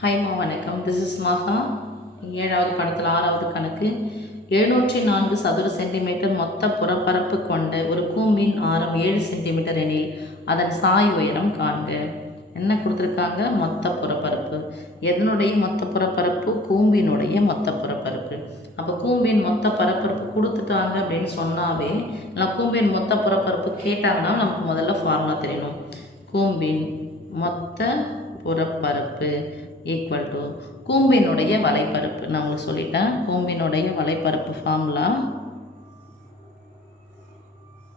Hi மா, வணக்கம். This is மகா. 7வது படத்தில் 6வது கணக்கு. 704 சதுர சென்டிமீட்டர் மொத்த புறப்பரப்பு கொண்ட ஒரு கூம்பின் ஆரம் 7 சென்டிமீட்டர் எனில் அதன் சாய் உயரம் காண்க. என்ன கொடுத்துருக்காங்க? மொத்த புறப்பரப்பு. எதனுடைய மொத்த புறப்பரப்பு? கூம்பினுடைய மொத்த புறப்பரப்பு. அப்போ கூம்பின் மொத்த பரப்பரப்பு கொடுத்துட்டாங்க அப்படின்னு சொன்னாவே, இல்லை கூம்பின் மொத்த புறப்பரப்பு கேட்டாங்கன்னா நமக்கு முதல்ல ஃபார்முலா தெரியணும். கூம்பின் மொத்த புறப்பரப்பு ஈக்குவல் டு கூம்பினுடைய வலைப்பரப்பு. நான் உங்களுக்கு சொல்லிட்டேன். கூம்பினுடைய வலைப்பரப்பு ஃபார்முலா,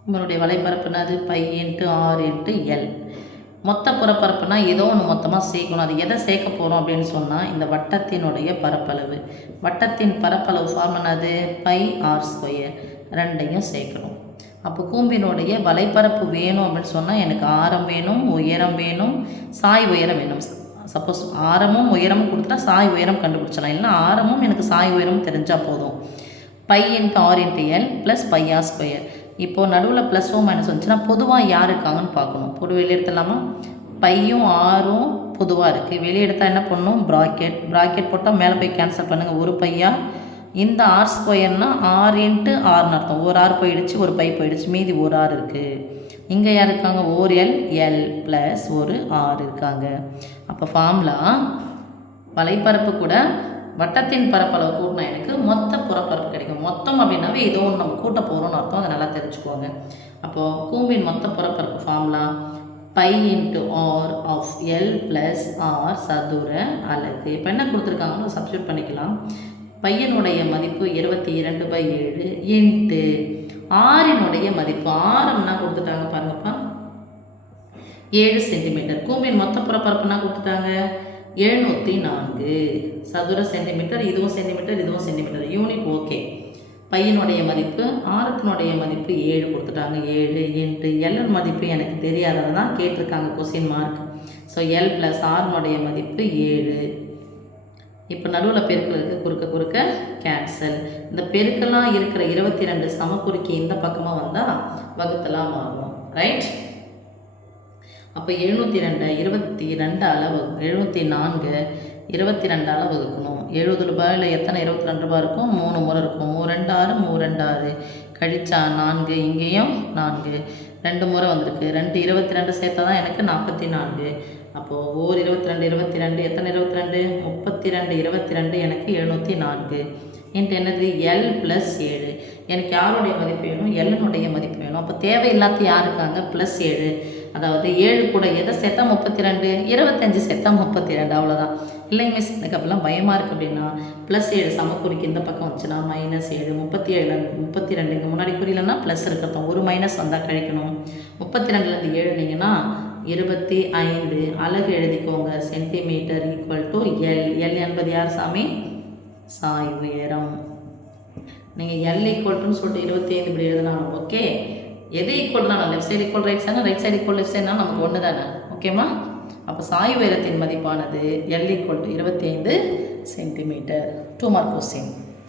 கூம்பினுடைய வலைப்பரப்புனா அது π × r × l. மொத்த புறப்பரப்புனா ஏதோ ஒன்று மொத்தமாக சேர்க்கணும். அது எதை சேர்க்க போகிறோம் அப்படின்னு சொன்னால், இந்த வட்டத்தினுடைய பரப்பளவு. வட்டத்தின் பரப்பளவு ஃபார்முலா அது πr². ரெண்டையும் சேர்க்கணும். அப்போ கூம்பினுடைய வலைப்பரப்பு வேணும் அப்படின்னு சொன்னால் எனக்கு ஆரம் வேணும், உயரம் வேணும், சாய் உயரம் வேணும். சப்போஸ் ஆரமும் உயரமும் கொடுத்துட்டா சாய் உயரம் கண்டுபிடிச்சலாம். இல்லைனா ஆரமும் எனக்கு சாய் உயரம் தெரிஞ்சால் போதும். π × r × l + πr². இப்போது நடுவில் ப்ளஸ்ஸோ மைனஸ் வந்துச்சுன்னா பொதுவாக யார் இருக்காங்கன்னு பார்க்கணும். பொது வெளியே எடுத்துடலாமா? பையும் ஆரும் பொதுவாக இருக்குது. வெளியே எடுத்தால் என்ன பண்ணணும்? ப்ராக்கெட் போட்டால் மேலே போய் கேன்சல் பண்ணுங்கள். ஒரு பையா இந்த r²னா r × rன்னு அர்த்தம். ஒரு r போயிடுச்சு, ஒரு பை போயிடுச்சு, மீதி ஒரு r இருக்குது. இங்கே யார் இருக்காங்க? ஒரு l + ஒரு r இருக்காங்க. அப்போ ஃபார்முலா வலைப்பரப்பு கூட வட்டத்தின் பரப்பளவு கூட்டினா எனக்கு மொத்த புறப்பரப்பு கிடைக்கும். மொத்தம் அப்படின்னாவே ஏதோ ஒன்று நம்ம கூட்ட போகிறோம்னு அர்த்தம். அதை நல்லா தெரிஞ்சுக்கோங்க. அப்போது கூம்பின் மொத்த புறப்பரப்பு formula π × r of l + r சதுர அலகு. இப்போ என்ன கொடுத்துருக்காங்கன்னு சப்ஸ்டியூட் பண்ணிக்கலாம். பையனுடைய மதிப்பு 22/7 இன்ட்டு ஆரினுடைய மதிப்பு, ஆரம்னா கொடுத்துட்டாங்க பாருங்கப்பா 7 சென்டிமீட்டர். கூம்பின் மொத்த புறப்பரப்புனா கொடுத்துட்டாங்க 704 சதுர சென்டிமீட்டர். இதுவும் சென்டிமீட்டர், இதுவும் சென்டிமீட்டர். Unit okay. பையனுடைய மதிப்பு, ஆரத்தினுடைய மதிப்பு 7 கொடுத்துட்டாங்க. 7 இன்ட்டு எல் மதிப்பு எனக்கு தெரியாதது தான் கேட்டிருக்காங்க கொஸ்டின் மார்க். ஸோ எல் + ஆர்னுடைய மதிப்பு 7. இப்போ நடுவில் பெருக்கல் இருக்குது, குறுக்க கேன்சல். இந்த பெருக்கெல்லாம் இருக்கிற 22 சமக்குறுக்கி இந்த பக்கமாக வந்தால் வகுத்தலாம் மாறும். ரைட்? அப்போ 702 அளவு 704 22 வகுக்கணும். 70 ரூபாயில் எத்தனை 22 ரூபாய் இருக்கும்? 3 முறை இருக்கும். 3 2 6 3 2 6 கழிச்சா 4, இங்கேயும் 4 2 முறை வந்திருக்கு. 2 22 சேர்த்தா தான் எனக்கு 44. அப்போது ஓர் 22 எத்தனை 22? 32 22 எனக்கு 704 இன்ட்டு என்னது? l + 7. எனக்கு யாருடைய மதிப்பு வேணும்? எல்லுனுடைய மதிப்பு வேணும். அப்போ தேவையில்லாத யார் இருக்காங்க? +7. அதாவது 7 கூட எதை சேர்த்தா 32? 25 சேர்த்தா 32. அவ்வளோதான். இல்லைங்க மிஸ், எனக்கு அப்படிலாம் பயமாக இருக்குது அப்படின்னா +7 சமக்குறிக்கு இந்த பக்கம் வந்துச்சுன்னா -7. 32 இங்கே முன்னாடி குறியிலன்னா ப்ளஸ் இருக்கிறது. ஒரு மைனஸ் வந்தால் கழிக்கணும். 32லேருந்து 7 நீங்கன்னா 25. அலகு எழுதிக்கோங்க. Centimetre equal to L. L என்பது யார் சாமி? சாய் உயரம். நீங்கள் எல் ஈக்குவல்ட்டுன்னு சொல்லிட்டு 25 இப்படி எழுதினாலும் ஓகே. எது ஈக்குவல்னா left side equal right side, right side equal left சைடுனா நமக்கு ஒன்று தானே. ஓகேம்மா? அப்போ சாய் உயரத்தின் மதிப்பானது எல் = 25 சென்டிமீட்டர். 2 mark question.